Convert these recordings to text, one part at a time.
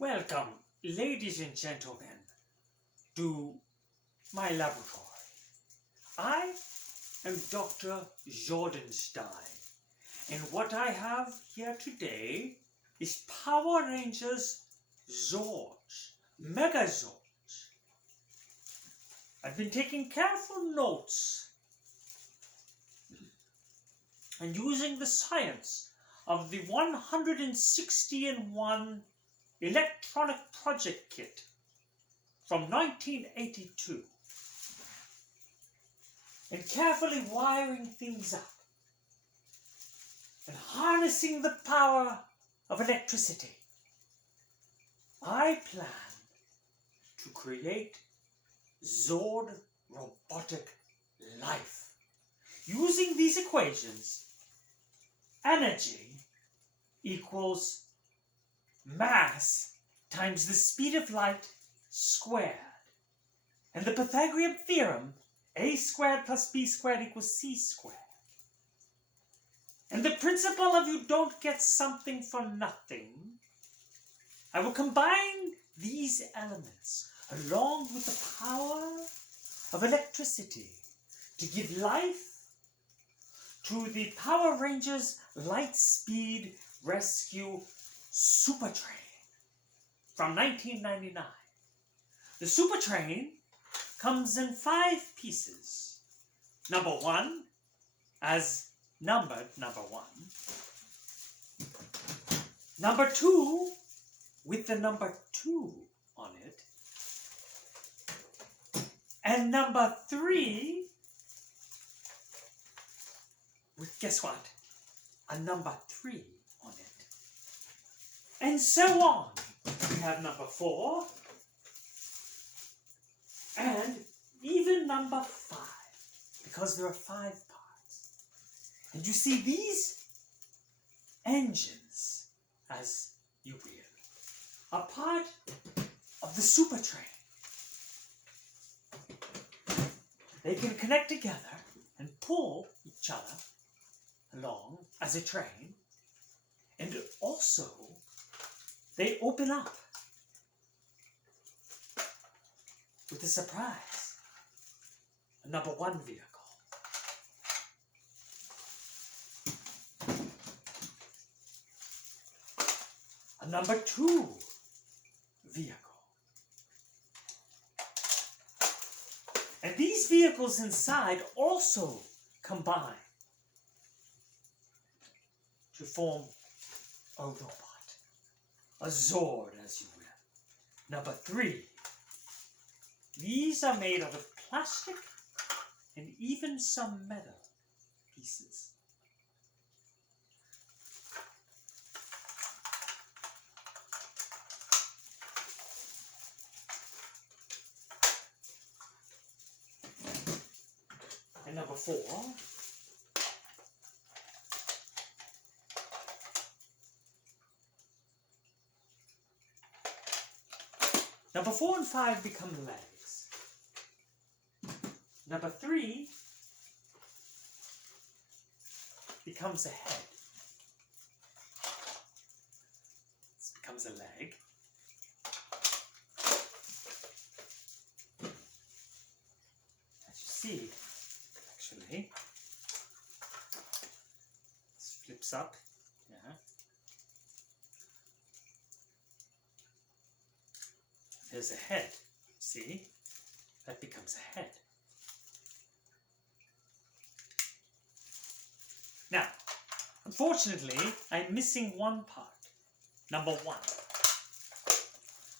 Welcome, ladies and gentlemen, to my laboratory. I am Dr. Zordenstein, and what I have here today is Power Rangers Zords, Megazords. I've been taking careful notes and using the science of the 160-in-1 electronic project kit from 1982 and carefully wiring things up and harnessing the power of electricity. I plan to create Zord robotic life. Using these equations, energy equals mass times the speed of light squared. And the Pythagorean theorem, a squared plus b squared equals c squared. And the principle of you don't get something for nothing. I will combine these elements along with the power of electricity to give life to the Power Rangers Lightspeed Rescue Supertrain from 1999. The Supertrain comes in 5 pieces. Number 1, as numbered number 1. Number 2, with the number 2 on it. And number 3, with, guess what? A number 3 on it. And so on. We have number 4. And even number 5. Because there are 5 parts. And you see these engines, as you will, are part of the Supertrain. They can connect together and pull each other along as a train, and also they open up with a surprise, a number 1 vehicle. A number 2 vehicle. And these vehicles inside also combine to form a robot, a Zord, as you will. Number 3, these are made out of plastic and even some metal pieces. And number 4, number 4 and 5 become legs. Number 3 becomes a head. This becomes a leg. As you see, actually, this flips up. Yeah. There's a head, see? That becomes a head. Now, unfortunately, I'm missing one part. Number 1.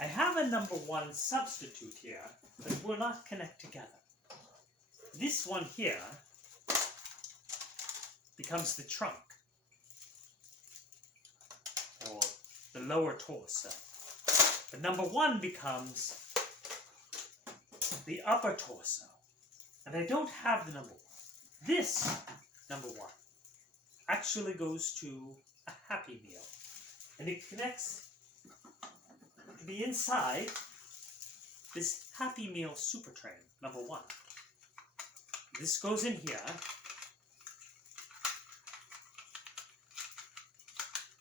I have a number 1 substitute here, but it will not connect together. This one here becomes the trunk, or the lower torso. But number 1 becomes the upper torso. And I don't have the number 1. This number 1 actually goes to a Happy Meal. And it connects to be inside this Happy Meal Supertrain, number 1. This goes in here.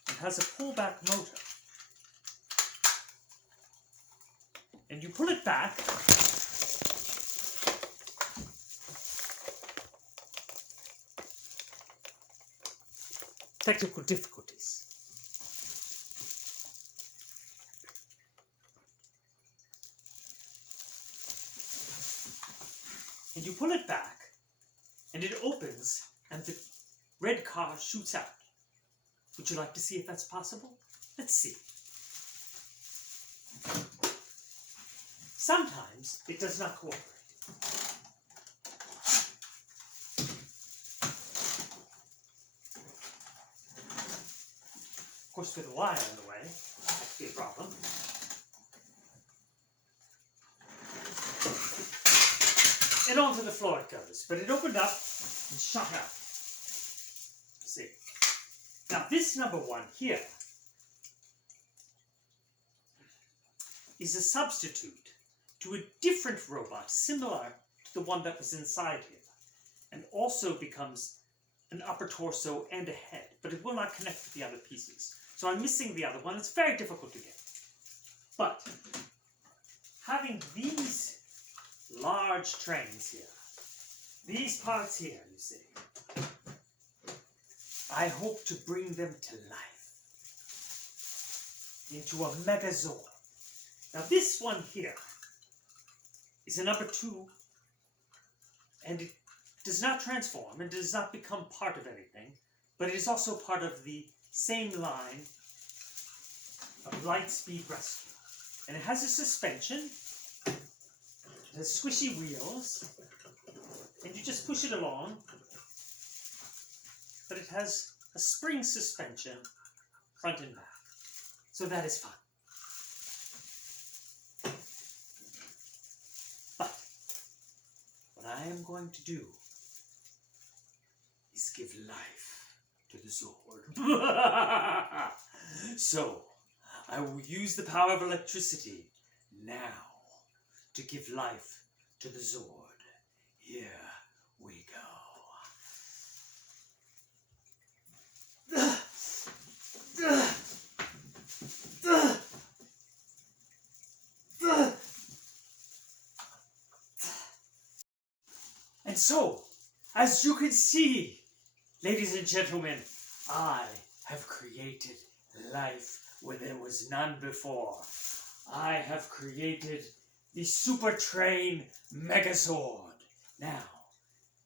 It has a pullback motor. and you pull it back, technical difficulties. And you pull it back, and it opens, and the red car shoots out. Would you like to see if that's possible? Let's see. Sometimes it does not cooperate. Of course, with a wire in the way, that could be a problem. And onto the floor it goes. But it opened up and shot out. See. Now this number 1 here is a substitute to a different robot similar to the one that was inside here, and also becomes an upper torso and a head, but it will not connect with the other pieces. So I'm missing the other one. It's very difficult to get. But having these large trains here, these parts here, you see, I hope to bring them to life into a Megazord. Now this one here is a number 2, and it does not transform and does not become part of anything, but it is also part of the same line of Lightspeed Rescue. And it has a suspension, it has squishy wheels, and you just push it along, but it has a spring suspension front and back. So that is fun. But what I am going to do is give life to the Zord. So I will use the power of electricity now to give life to the Zord. Here we go. And so, as you can see, ladies and gentlemen, I have created life where there was none before. I have created the Supertrain Megazord. Now,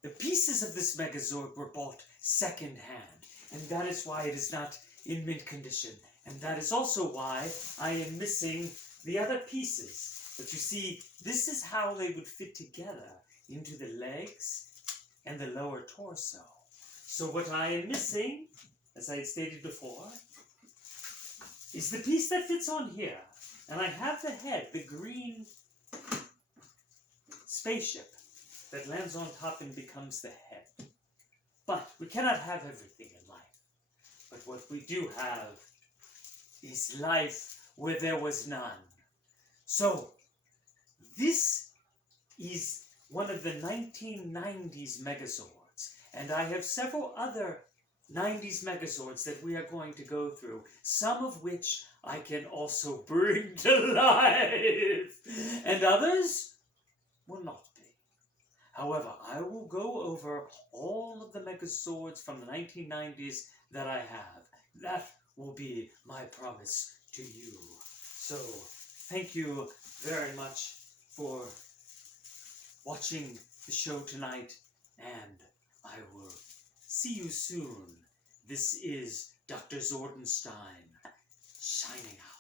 the pieces of this Megazord were bought second-hand, and that is why it is not in mint condition. And that is also why I am missing the other pieces. But you see, this is how they would fit together into the legs and the lower torso. So what I am missing, as I had stated before, is the piece that fits on here. And I have the head, the green spaceship that lands on top and becomes the head. But we cannot have everything in life. But what we do have is life where there was none. So, this is one of the 1990s Megazords, and I have several other 90s Megazords that we are going to go through, some of which I can also bring to life, and others will not be. However, I will go over all of the Megazords from the 1990s that I have. That will be my promise to you. So, thank you very much for watching the show tonight, and I will see you soon. This is Dr. Zordenstein, signing out.